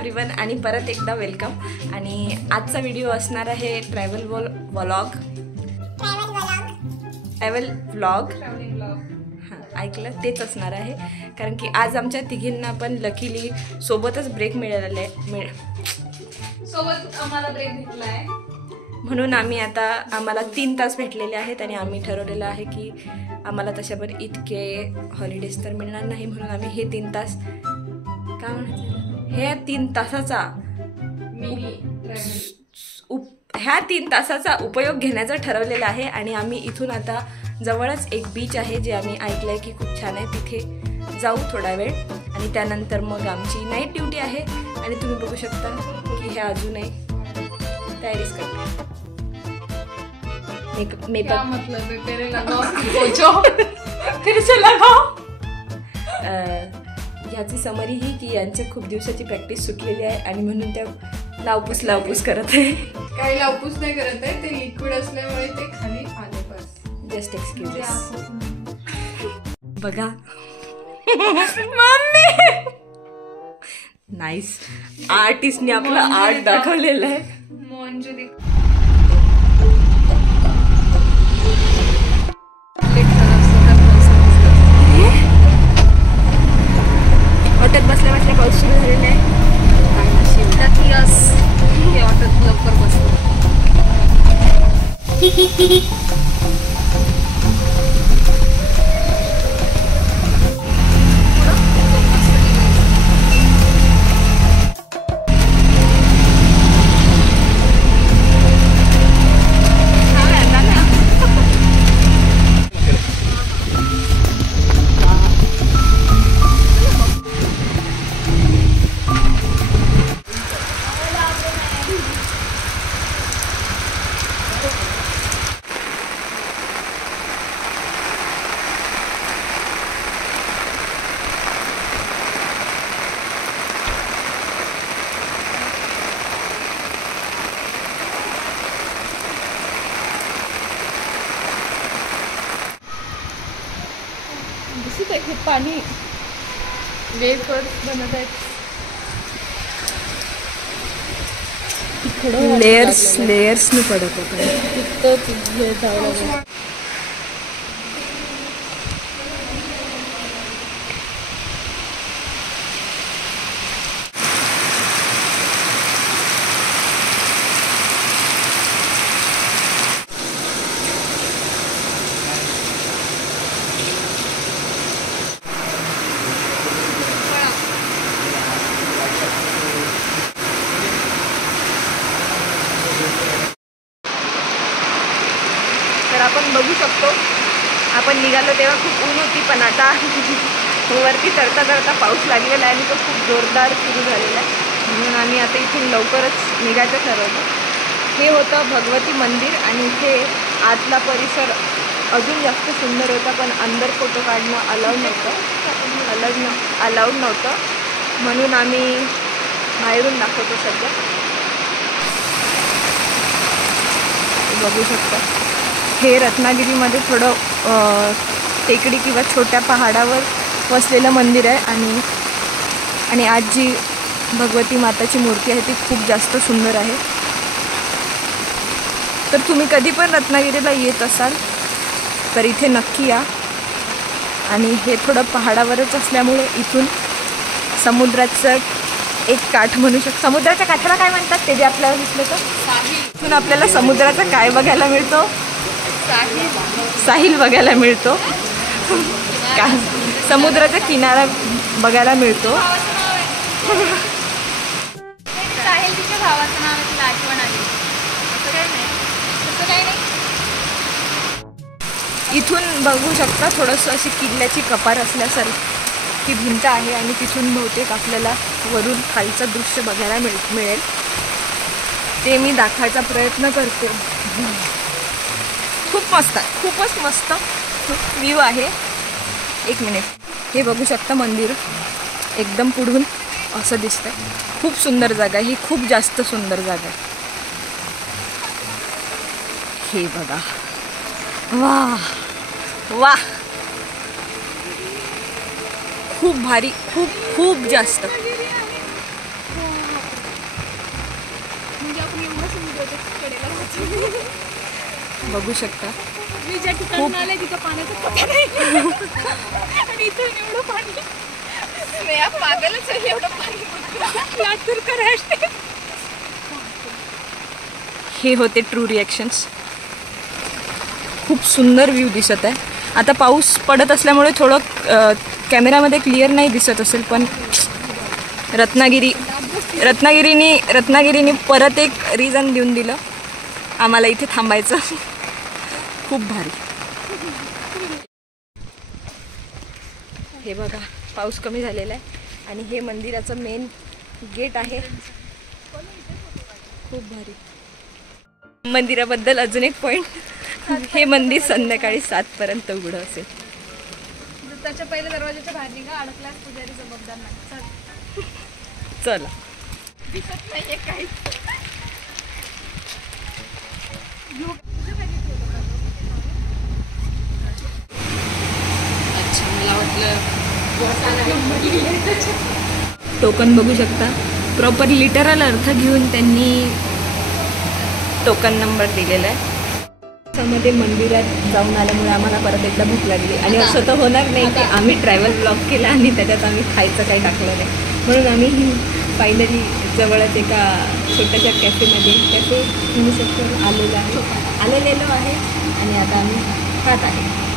Everyone आणि परत एकदा वेलकम। आणि आजचा व्हिडिओ असणार आहे ट्रॅव्हल व्लॉग। ऐकलं तेच असणार आहे, कारण की आज आमच्या तिघींना पण लकीली सोबतच ब्रेक मिळालेला आहे, सोबत आम्हाला ब्रेक भेटला आहे, म्हणून आम्हाला 3 तास भेटलेले आहेत। आणि आम्ही ठरवलेलं आहे की आम्हाला तशावर इतके हॉलिडेज तर मिळणार नाही, म्हणून आम्ही हे 3 तास काय म्हणायचं, हे 3 तासाचा ह्या 3 तासाचा उपयोग घेण्याचा ठरवलेला आहे। आणि आम्ही इथून आता जवळच एक बीच आहे जे आम्ही ऐकलंय की खूप छान आहे, तिथे जाऊ थोडा वेळ आणि त्यानंतर मग आमची नाईट ड्युटी आहे। आणि तुम्ही बघू शकता की हे अजूनही तयारीच करते। क्या मतलब है, तेरे लगाओ पोचो फिर से लगाओ। ह्याची समरी ही की यांच्या खूप दिवसाची प्रॅक्टिस सुटलेली आहे आणि म्हणून त्या लावपूस करत आहे। काही लावपूस नाही करत आहे, ते लिक्विड असल्यामुळे ते खाली आले बस, जस्ट एक्सक्यूजेस। बघा मम्मी नाईस, आर्टिस्टने आपलं आर्ट दाखवलेलं आहे। म्हणजे ऑटोत बसल्या बसल्या पाऊस सुरू झालेला आहे। हे ऑटोत लवकर बसलो। हे पाणी वेपर्स बनत आहेत, लेयर्सनी पडत होतं तिथं आपण बघू शकतो। आपण निघालो तेव्हा खूप ऊन होती, पण आता वरती चढता चढता पाऊस लागलेला आहे आणि तो खूप जोरदार सुरू झालेला आहे, म्हणून आम्ही आता इथून लवकरच निघायचं ठरवलं। हे होतं भगवती मंदिर आणि इथे आतला परिसर अजून जास्त सुंदर होता, पण अंदर फोटो काढणं अलाउड नव्हतं, म्हणून आम्ही बाहेरून दाखवतो सध्या। बघू शकता हे रत्नागिरीमध्ये थोडं टेकडी किंवा छोट्या पहाडावर वसलेलं मंदिर आहे। आणि आज जी भगवती माताची मूर्ती आहे ती खूप जास्त सुंदर आहे। तर तुम्ही कधी पण रत्नागिरीला येत असाल तर इथे नक्की या। आणि हे थोडं पहाडावरच असल्यामुळे इथून समुद्राचं एक काठ म्हणू शकतो। समुद्राच्या काठाला काय म्हणतात ते जे आपल्याला दिसलं तर इथून आपल्याला समुद्राचा काय बघायला मिळतो, साहिल बघायला मिळतो, समुद्राचा किनारा बघायला मिळतो। साहिल तिच्या भावाचं नाव तिला आठवण आली, असं काही नाही। इथून बघू शकता थोडंसं अशी किल्ल्याची कपार असल्यासारखी भिंत आहे आणि तिथून बहुतेक आपल्याला वरून खालचं दृश्य बघायला मिळेल, ते मी दाखवायचा प्रयत्न करते। खूप मस्त, खूपच मस्त व्ह्यू आहे। एक मिनिट, हे बघू शकता मंदिर एकदम पुढून असं दिसतंय। खूप सुंदर जागा ही, खूप जास्त सुंदर जागा आहे। हे बघा, वाह वाह, खूप भारी, खूप खूप जास्त। बघू शकता मी ज्या ठिकाणी आले तिथं पाण्याचं पत्ता नाही आणि इथं एवढं पाणी पागलच आहे एवढं पाणी लातूरकर hashtag. हे होते ट्रू रिॲक्शन्स. खूप सुंदर व्ह्यू दिसत आहे. आता पाऊस पडत असल्यामुळे थोडं कॅमेरामध्ये क्लिअर नाही दिसत असेल, पण रत्नागिरीने परत एक रिझन देऊन दिलं आम्हाला इथे थांबायचं. खूप भारी. हे बघा पाऊस कमी झालेला आहे आणि हे मंदिराचं मेन गेट आहे. खूप भारी. मंदिराबद्दल अजून एक पॉईंट, हे मंदिर संध्याकाळी 7 पर्यंत उघडं असेल. त्याच्या पहिल्या दरवाजाच्या बाहेर निघा, अडकल्यास पुजारी जबाबदार नाही. चला. दिसत नाहीये काही. अच्छा, मला वाटलं टोकन बघू शकता. प्रॉपर लिटरल अर्थ घेऊन त्यांनी टोकन नंबर दिलेला आहे. त्यामध्ये मंदिरात जाऊन आल्यामुळे आम्हाला परत एकदा भूक लागली आणि असं तर होणार नाही की आम्ही ट्रॅव्हल ब्लॉग केला आणि त्याच्यात आम्ही खायचं काही टाकलं नाही. म्हणून आम्ही फायनली जवळच एका छोट्याशा कॅफे आलेलो आहे आणि आता आम्ही खात आहे.